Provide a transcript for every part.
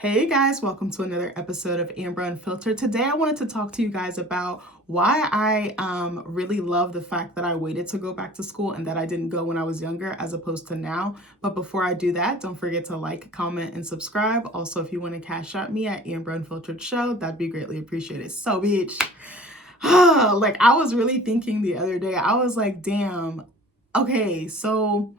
Hey guys, welcome to another episode of Amber Unfiltered. Today I wanted to talk to you guys about why I really love the fact that I waited to go back to school and that I didn't go when I was younger as opposed to now. But before I do that, don't forget to like, comment, and subscribe. Also, if you want to cash out me at AmberUnfilteredShow, that'd be greatly appreciated. So bitch, like I was really thinking the other day, I was like, damn, okay, so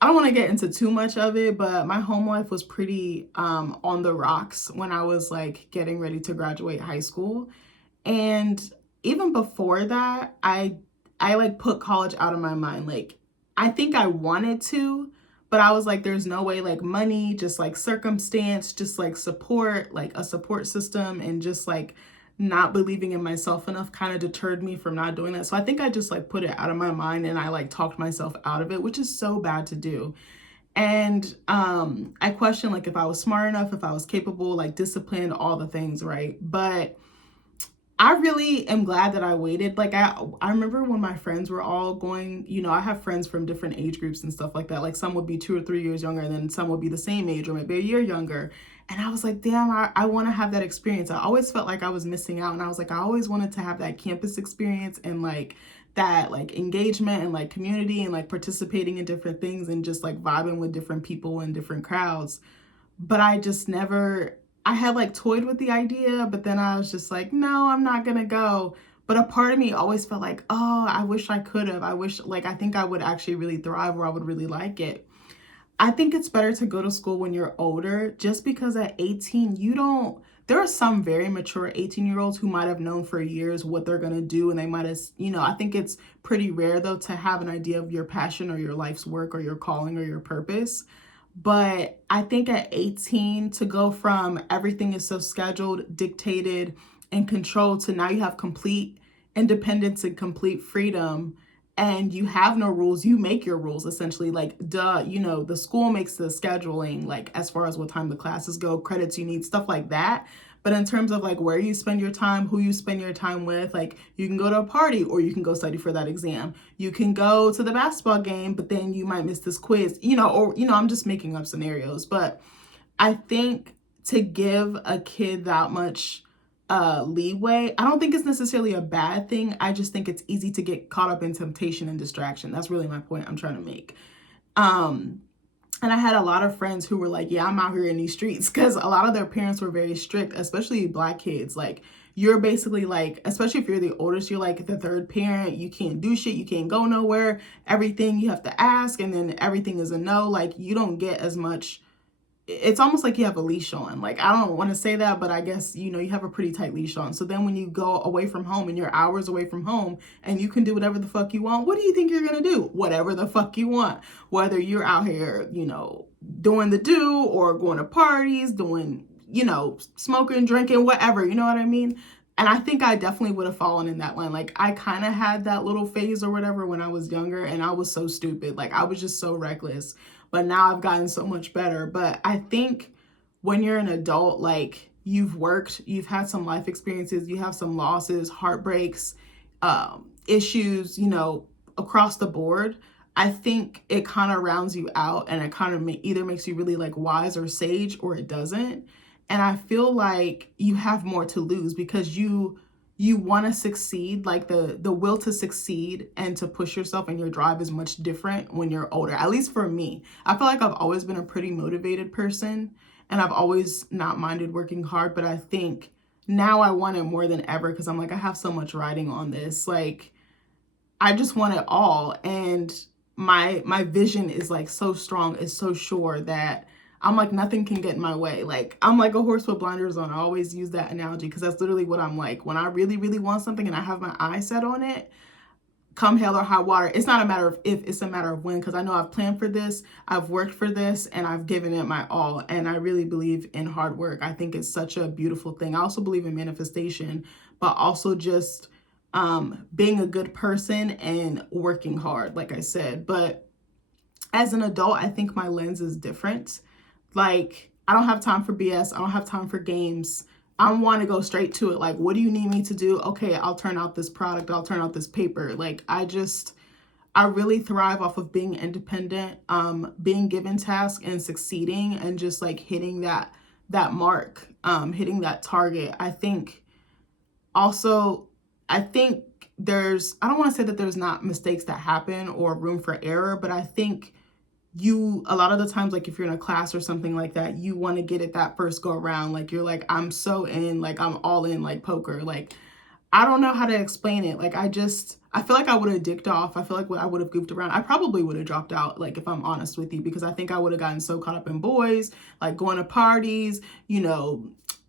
I don't want to get into too much of it, but my home life was pretty on the rocks when I was like getting ready to graduate high school. And even before that, I like put college out of my mind. Like I think I wanted to, but I was like there's no way, like money, just like circumstance, just like support, like a support system, and just like not believing in myself enough kind of deterred me from not doing that. So I think I just like put it out of my mind and I like talked myself out of it, which is so bad to do. And I questioned like if I was smart enough, if I was capable, like disciplined, all the things, right? But I really am glad that I waited. Like I remember when my friends were all going, I have friends from different age groups and stuff like that. Like some would be 2 or 3 years younger, and then some would be the same age or maybe a year younger. And I was like, damn, I want to have that experience. I always felt like I was missing out. And I was like, I always wanted to have that campus experience and like that like engagement and like community and like participating in different things and just like vibing with different people and different crowds. But I just never, I had like toyed with the idea, but then I was just like, no, I'm not gonna go. But a part of me always felt like, oh, I wish I could have. I wish, like, I think I would actually really thrive, or I would really like it. I think it's better to go to school when you're older, just because at 18, there are some very mature 18-year-olds who might have known for years what they're going to do. And they might have, I think it's pretty rare though to have an idea of your passion or your life's work or your calling or your purpose. But I think at 18, to go from everything is so scheduled, dictated, and controlled to now you have complete independence and complete freedom, and you have no rules. You make your rules essentially. Like, duh, the school makes the scheduling, like as far as what time the classes go, credits you need, stuff like that. But in terms of like where you spend your time, who you spend your time with, like you can go to a party or you can go study for that exam. You can go to the basketball game, but then you might miss this quiz, I'm just making up scenarios. But I think to give a kid that much leeway, I don't think it's necessarily a bad thing. I just think it's easy to get caught up in temptation and distraction. That's really my point I'm trying to make. And I had a lot of friends who were like, yeah, I'm out here in these streets, because a lot of their parents were very strict, especially Black kids. Like, you're basically like, especially if you're the oldest, you're like the third parent. You can't do shit. You can't go nowhere. Everything you have to ask, and then everything is a no. Like, you don't get as much. It's almost like you have a leash on. Like, I don't want to say that, but I guess, you have a pretty tight leash on. So then when you go away from home and you're hours away from home and you can do whatever the fuck you want, what do you think you're going to do? Whatever the fuck you want. Whether you're out here, doing the do, or going to parties, doing, smoking, drinking, whatever, you know what I mean? And I think I definitely would have fallen in that line. Like, I kind of had that little phase or whatever when I was younger, and I was so stupid. Like, I was just so reckless. But now I've gotten so much better. But I think when you're an adult, like, you've worked, you've had some life experiences, you have some losses, heartbreaks, issues, across the board. I think it kind of rounds you out, and it kind of either makes you really like wise or sage, or it doesn't. And I feel like you have more to lose because you want to succeed. Like the will to succeed and to push yourself and your drive is much different when you're older. At least for me, I feel like I've always been a pretty motivated person, and I've always not minded working hard. But I think now I want it more than ever, because I'm like, I have so much riding on this. Like, I just want it all. And my vision is like so strong, is so sure, that I'm like, nothing can get in my way. Like, I'm like a horse with blinders on. I always use that analogy because that's literally what I'm like. When I really, really want something and I have my eye set on it, come hell or high water, it's not a matter of if, it's a matter of when, because I know I've planned for this, I've worked for this, and I've given it my all. And I really believe in hard work. I think it's such a beautiful thing. I also believe in manifestation, but also just being a good person and working hard, like I said. But as an adult, I think my lens is different. Like, I don't have time for BS. I don't have time for games. I want to go straight to it. Like, what do you need me to do? Okay, I'll turn out this product. I'll turn out this paper. Like, I really thrive off of being independent, being given tasks and succeeding, and just like hitting that mark, hitting that target. I think also, I think I don't want to say that there's not mistakes that happen or room for error, but I think a lot of the times, like if you're in a class or something like that, you want to get it that first go around. Like you're like, I'm so in, like I'm all in, like poker. Like I don't know how to explain it. Like I feel like I would have dicked off. I feel like I would have goofed around. I probably would have dropped out, like if I'm honest with you, because I think I would have gotten so caught up in boys, like going to parties,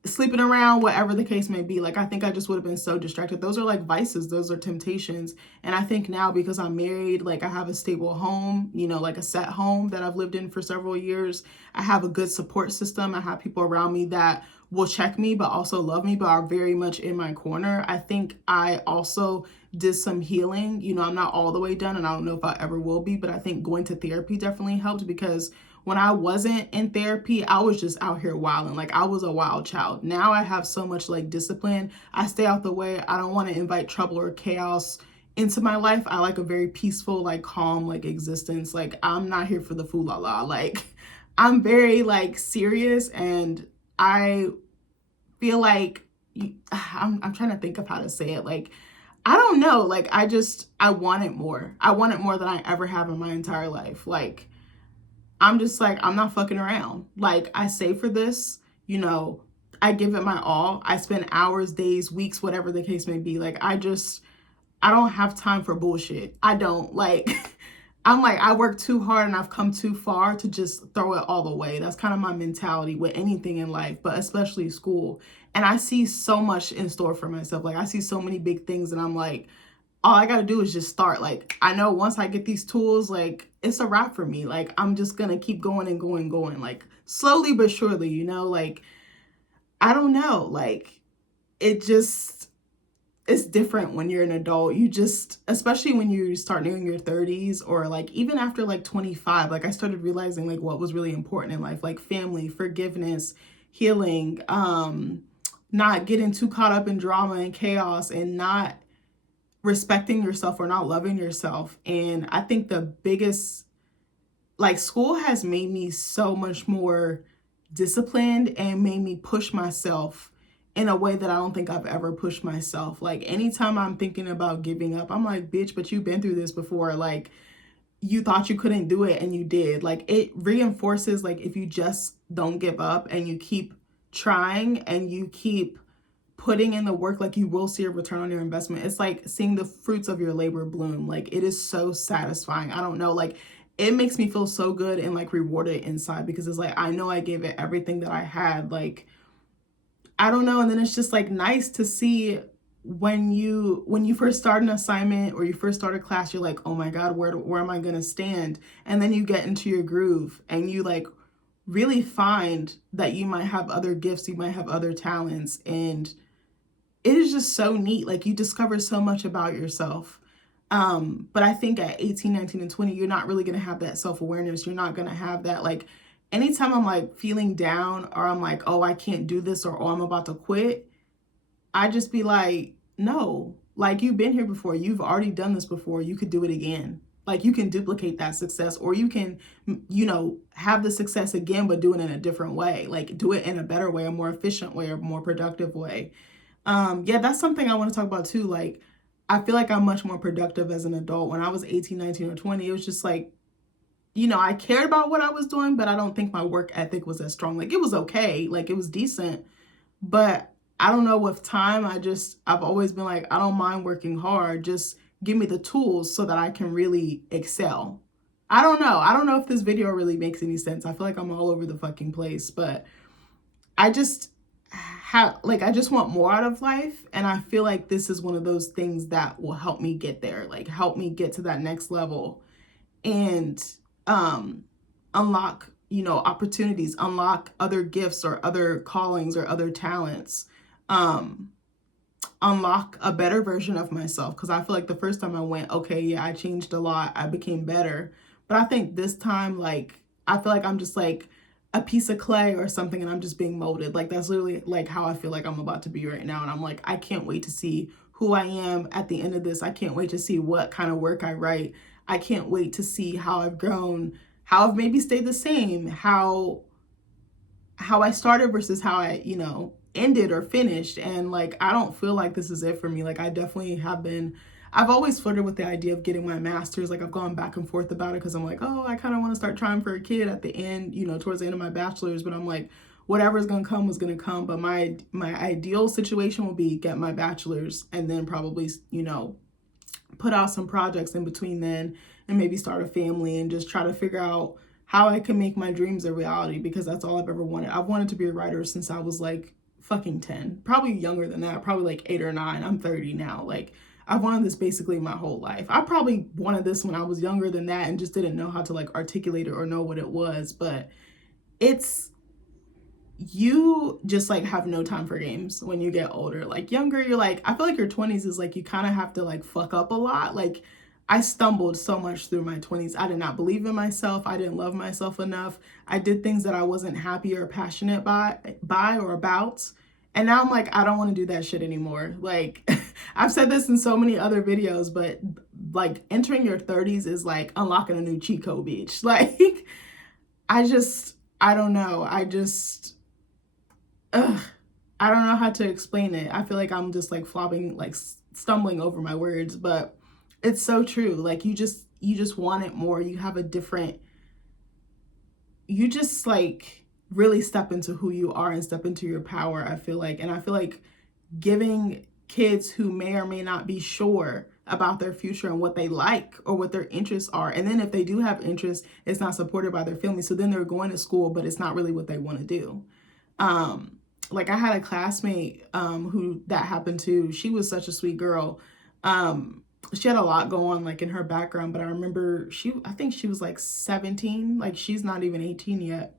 sleeping around, whatever the case may be. Like I think I just would have been so distracted. Those are like vices, those are temptations. And I think now, because I'm married, like I have a stable home, like a set home that I've lived in for several years. I have a good support system. I have people around me that will check me but also love me, but are very much in my corner. I think I also did some healing. I'm not all the way done, and I don't know if I ever will be, but I think going to therapy definitely helped, because when I wasn't in therapy, I was just out here wilding. Like I was a wild child. Now I have so much like discipline. I stay out the way. I don't want to invite trouble or chaos into my life. I like a very peaceful, like calm, like existence. Like I'm not here for the fool la la. Like I'm very like serious, and I feel like I'm trying to think of how to say it. Like I don't know. Like I want it more. I want it more than I ever have in my entire life. Like I'm just like, I'm not fucking around. Like I save for this, I give it my all. I spend hours, days, weeks, whatever the case may be. Like I don't have time for bullshit. I don't like, I'm like, I work too hard and I've come too far to just throw it all away. That's kind of my mentality with anything in life, but especially school. And I see so much in store for myself. Like I see so many big things, and I'm like, all I gotta do is just start. Like I know once I get these tools, like it's a wrap for me. Like I'm just gonna keep going and going, like slowly but surely, like I don't know, like it just, it's different when you're an adult. You just, especially when you start nearing your 30s, or like even after like 25, like I started realizing like what was really important in life, like family, forgiveness, healing, not getting too caught up in drama and chaos, and not respecting yourself or not loving yourself. And I think the biggest, like school has made me so much more disciplined and made me push myself in a way that I don't think I've ever pushed myself. Like anytime I'm thinking about giving up, I'm like, bitch, but you've been through this before. Like you thought you couldn't do it and you did. Like it reinforces, like if you just don't give up and you keep trying and you keep putting in the work, like you will see a return on your investment. It's like seeing the fruits of your labor bloom. Like it is so satisfying. I don't know, like it makes me feel so good and like rewarded inside, because it's like I know I gave it everything that I had. Like I don't know. And then it's just like nice to see when you first start an assignment or you first start a class, you're like, oh my God, where am I gonna stand? And then you get into your groove and you like really find that you might have other gifts, you might have other talents, and it is just so neat. Like you discover so much about yourself. But I think at 18, 19, and 20, you're not really going to have that self-awareness. You're not going to have that, like, anytime I'm like feeling down, or I'm like, oh, I can't do this, or oh, I'm about to quit, I just be like, no, like you've been here before. You've already done this before. You could do it again. Like you can duplicate that success, or you can, have the success again, but do it in a different way. Like do it in a better way, a more efficient way, a more productive way. Yeah, that's something I want to talk about too. Like, I feel like I'm much more productive as an adult. When I was 18, 19, or 20, it was just like, I cared about what I was doing, but I don't think my work ethic was as strong. Like, it was okay. Like, it was decent. But I don't know, with time, I've always been like, I don't mind working hard. Just give me the tools so that I can really excel. I don't know. I don't know if this video really makes any sense. I feel like I'm all over the fucking place, but I just I just want more out of life, and I feel like this is one of those things that will help me get there, like help me get to that next level, and unlock, opportunities, unlock other gifts or other callings or other talents, unlock a better version of myself. Because I feel like the first time I went, okay, yeah, I changed a lot, I became better, but I think this time, like, I feel like I'm just like a piece of clay or something, and I'm just being molded. Like that's literally like how I feel like I'm about to be right now. And I'm like, I can't wait to see who I am at the end of this. I can't wait to see what kind of work I write. I can't wait to see how I've grown, how I've maybe stayed the same, how how I started versus how I, ended or finished. And like, I don't feel like this is it for me. Like, I definitely have been, I've always flirted with the idea of getting my master's. Like, I've gone back and forth about it because I'm like, oh, I kind of want to start trying for a kid at the end, towards the end of my bachelor's. But I'm like, whatever's going to come was going to come. But my ideal situation will be get my bachelor's and then probably, put out some projects in between then and maybe start a family and just try to figure out how I can make my dreams a reality, because that's all I've ever wanted. I've wanted to be a writer since I was like fucking 10, probably younger than that, probably like 8 or 9. I'm 30 now. Like, I've wanted this basically my whole life. I probably wanted this when I was younger than that and just didn't know how to like articulate it or know what it was. But it's, you just like have no time for games when you get older. Like, younger, you're like, I feel like your 20s is like, you kind of have to like fuck up a lot. Like, I stumbled so much through my 20s. I did not believe in myself. I didn't love myself enough. I did things that I wasn't happy or passionate by or about. And now I'm like, I don't want to do that shit anymore. Like, I've said this in so many other videos, but like, entering your 30s is like unlocking a new cheat code, bitch. Like, I don't know. Ugh, I don't know how to explain it. I feel like I'm just like flopping, like stumbling over my words, but it's so true. Like, you just want it more. You have a different, you just like really step into who you are and step into your power, I feel like. And I feel like giving kids who may or may not be sure about their future and what they like or what their interests are, and then if they do have interests, it's not supported by their family. So then they're going to school, but it's not really what they want to do. Like, I had a classmate who that happened to. She was such a sweet girl. She had a lot going on like in her background, but I remember I think she was like 17, like she's not even 18 yet.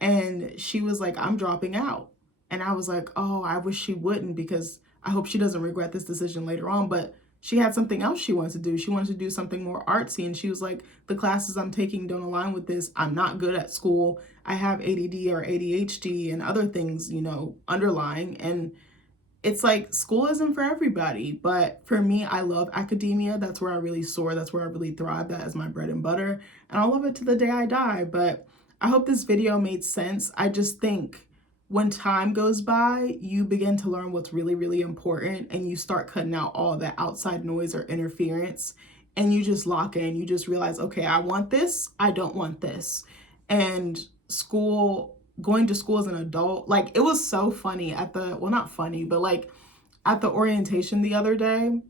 And she was like, I'm dropping out. And I was like, oh, I wish she wouldn't, because I hope she doesn't regret this decision later on. But she had something else she wanted to do. She wanted to do something more artsy. And she was like, the classes I'm taking don't align with this. I'm not good at school. I have ADD or ADHD and other things, underlying. And it's like, school isn't for everybody. But for me, I love academia. That's where I really soar. That's where I really thrive. That is my bread and butter. And I'll love it to the day I die. But I hope this video made sense. I just think when time goes by, you begin to learn what's really, really important, and you start cutting out all that outside noise or interference, and you just lock in. You just realize, okay, I want this, I don't want this. And going to school as an adult, like, it was so funny not funny, but like at the orientation the other day,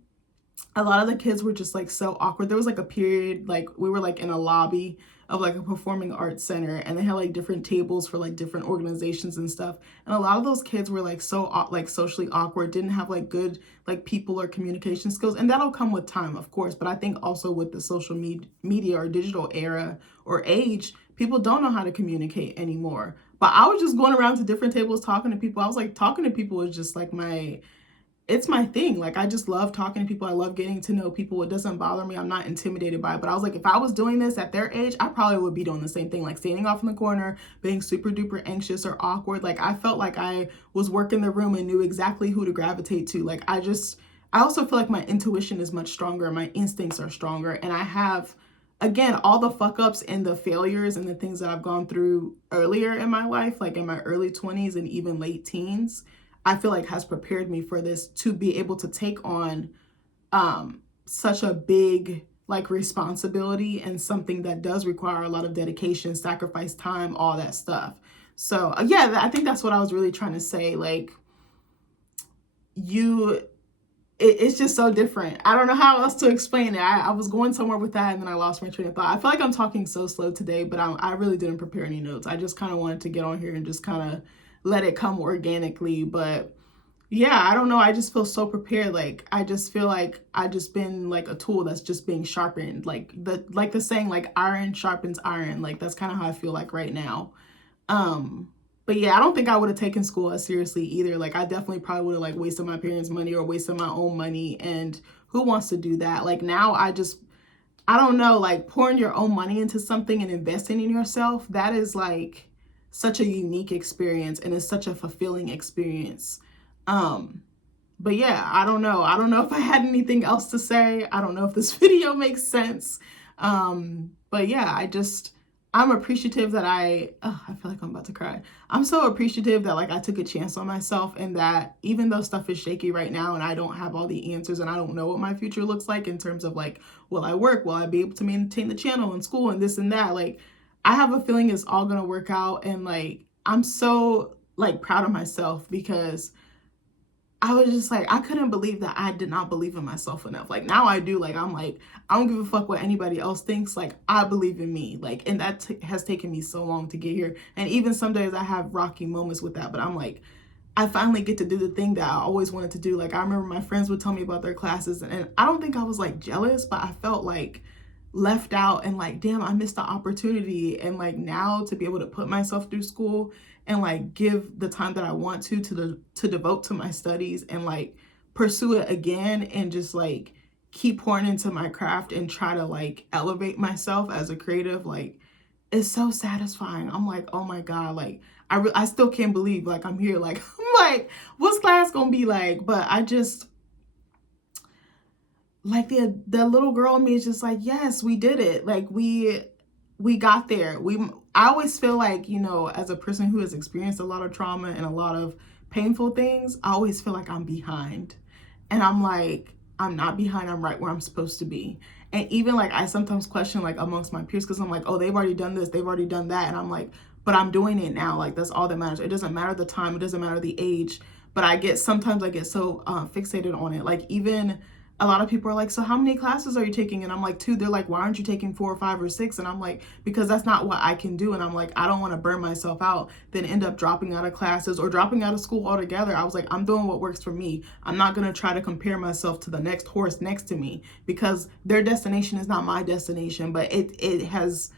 a lot of the kids were just like so awkward. There was like a period, like we were like in a lobby of like a performing arts center, and they had like different tables for like different organizations and stuff. And a lot of those kids were like so like socially awkward, didn't have like good like people or communication skills. And that'll come with time, of course. But I think also with the social media or digital era or age, people don't know how to communicate anymore. But I was just going around to different tables talking to people. I was like, talking to people is just like it's my thing. Like, I just love talking to people. I love getting to know people. It doesn't bother me. I'm not intimidated by it. But I was like, if I was doing this at their age, I probably would be doing the same thing, like standing off in the corner, being super duper anxious or awkward. Like, I felt like I was working the room and knew exactly who to gravitate to. Like, I also feel like my intuition is much stronger. My instincts are stronger. And I have, again, all the fuck ups and the failures and the things that I've gone through earlier in my life, like in my early 20s and even late teens, I feel like has prepared me for this, to be able to take on such a big like responsibility and something that does require a lot of dedication, sacrifice, time, all that stuff. So yeah, I think that's what I was really trying to say. Like, it's just so different. I don't know how else to explain it. I was going somewhere with that, and then I lost my train of thought. I feel like I'm talking so slow today, but I really didn't prepare any notes. I just kind of wanted to get on here and just kind of let it come organically. But yeah, I don't know. I just feel so prepared. Like, I just feel like I just been like a tool that's just being sharpened. Like the saying, like, iron sharpens iron. Like, that's kind of how I feel like right now. But yeah, I don't think I would have taken school as seriously either. Like, I definitely probably would have like wasted my parents' money or wasted my own money. And who wants to do that? Like, now I don't know, like, pouring your own money into something and investing in yourself, that is like such a unique experience, and it's such a fulfilling experience. But yeah, I don't know. I don't know if I had anything else to say. I don't know if this video makes sense. But yeah, I'm appreciative that I feel like I'm about to cry. I'm so appreciative that like I took a chance on myself, and that even though stuff is shaky right now and I don't have all the answers and I don't know what my future looks like in terms of like, will I work? Will I be able to maintain the channel and school and this and that? Like, I have a feeling it's all going to work out. And like, I'm so like proud of myself because I was just like, I couldn't believe that I did not believe in myself enough. Like now I do. Like I'm like, I don't give a fuck what anybody else thinks. Like I believe in me. Like, and that has taken me so long to get here. And even some days I have rocky moments with that. But I'm like, I finally get to do the thing that I always wanted to do. Like I remember my friends would tell me about their classes, and I don't think I was like jealous, but I felt like left out and like, damn, I missed the opportunity. And like now to be able to put myself through school and like give the time that I want to devote to my studies and like pursue it again and just like keep pouring into my craft and try to like elevate myself as a creative, like it's so satisfying. I'm like, oh my God, like I still can't believe like I'm here. Like I'm like, what's class gonna be like? But I just like the little girl in me is just like, yes, we did it. Like we got there. I always feel like, you know, as a person who has experienced a lot of trauma and a lot of painful things, I always feel like I'm behind. And I'm like, I'm not behind, I'm right where I'm supposed to be. And even like I sometimes question like amongst my peers because I'm like, oh, they've already done this, they've already done that. And I'm like, but I'm doing it now. Like that's all that matters. It doesn't matter the time, it doesn't matter the age. But sometimes I get so fixated on it. Like even a lot of people are like, so how many classes are you taking? And I'm like, 2. They're like, why aren't you taking 4 or 5 or 6? And I'm like, because that's not what I can do. And I'm like, I don't want to burn myself out, then end up dropping out of classes or dropping out of school altogether. I was like, I'm doing what works for me. I'm not going to try to compare myself to the next horse next to me because their destination is not my destination. But it's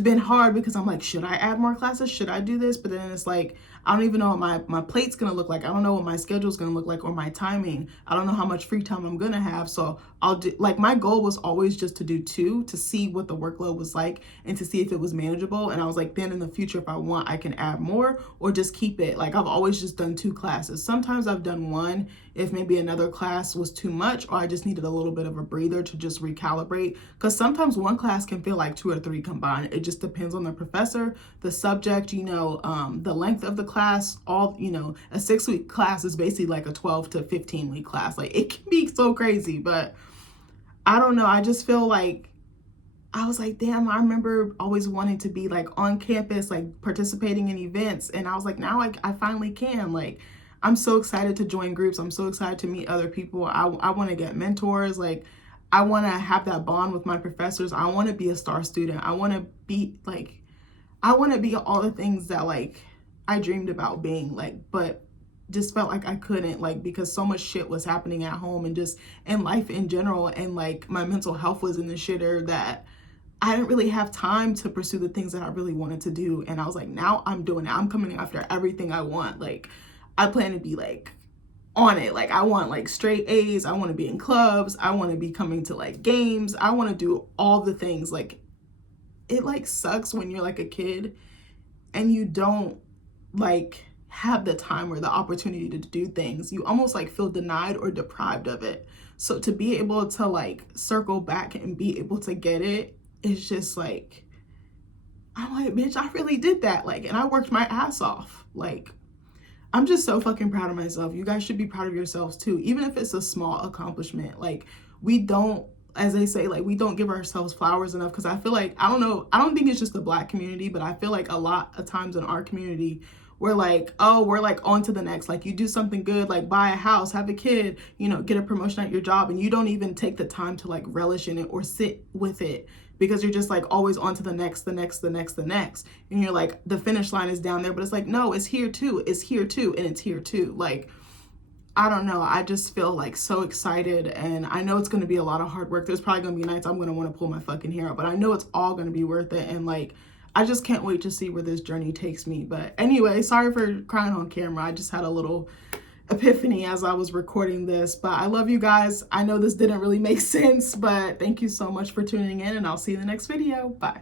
been hard because I'm like, should I add more classes? Should I do this? But then it's like, I don't even know what my plate's going to look like. I don't know what my schedule's going to look like or my timing. I don't know how much free time I'm going to have. So I'll do, like, my goal was always just to do 2 to see what the workload was like and to see if it was manageable. And I was like, then in the future, if I want, I can add more or just keep it. Like I've always just done 2 classes. Sometimes I've done 1 if maybe another class was too much or I just needed a little bit of a breather to just recalibrate. Because sometimes 1 class can feel like 2 or 3 combined. It just depends on the professor, the subject, you know, the length of the class. All, you know, a 6-week class is basically like a 12 to 15-week class. Like it can be so crazy, but I don't know. I just feel like I was like, damn, I remember always wanting to be like on campus, like participating in events. And I was like, now I finally can. Like, I'm so excited to join groups. I'm so excited to meet other people. I want to get mentors. Like, I want to have that bond with my professors. I want to be a star student. I want to be like, I want to be all the things that like I dreamed about being, like, but just felt like I couldn't, like, because so much shit was happening at home and just in life in general. And like my mental health was in the shitter that I didn't really have time to pursue the things that I really wanted to do. And I was like, now I'm doing it. I'm coming after everything I want. Like, I plan to be like on it. Like, I want like straight A's. I want to be in clubs. I want to be coming to like games. I want to do all the things. Like, it like sucks when you're like a kid and you don't like have the time or the opportunity to do things. You almost like feel denied or deprived of it. So to be able to like circle back and be able to get it, it's just like, I'm like, bitch, I really did that. Like, and I worked my ass off. Like, I'm just so fucking proud of myself. You guys should be proud of yourselves too, even if it's a small accomplishment. Like, we don't, as they say, like, we don't give ourselves flowers enough. Because I feel like, I don't know, I don't think it's just the Black community, but I feel like a lot of times in our community, we're like, oh, we're like on to the next. Like, you do something good, like buy a house, have a kid, you know, get a promotion at your job, and you don't even take the time to like relish in it or sit with it, because you're just like always on to the next, the next, the next, the next. And you're like, the finish line is down there, but it's like, no, it's here too. It's here too. And it's here too. Like, I don't know. I just feel like so excited. And I know it's going to be a lot of hard work. There's probably going to be nights I'm going to want to pull my fucking hair out, but I know it's all going to be worth it. And like, I just can't wait to see where this journey takes me. But anyway, sorry for crying on camera. I just had a little epiphany as I was recording this, but I love you guys. I know this didn't really make sense, but thank you so much for tuning in, and I'll see you in the next video. Bye.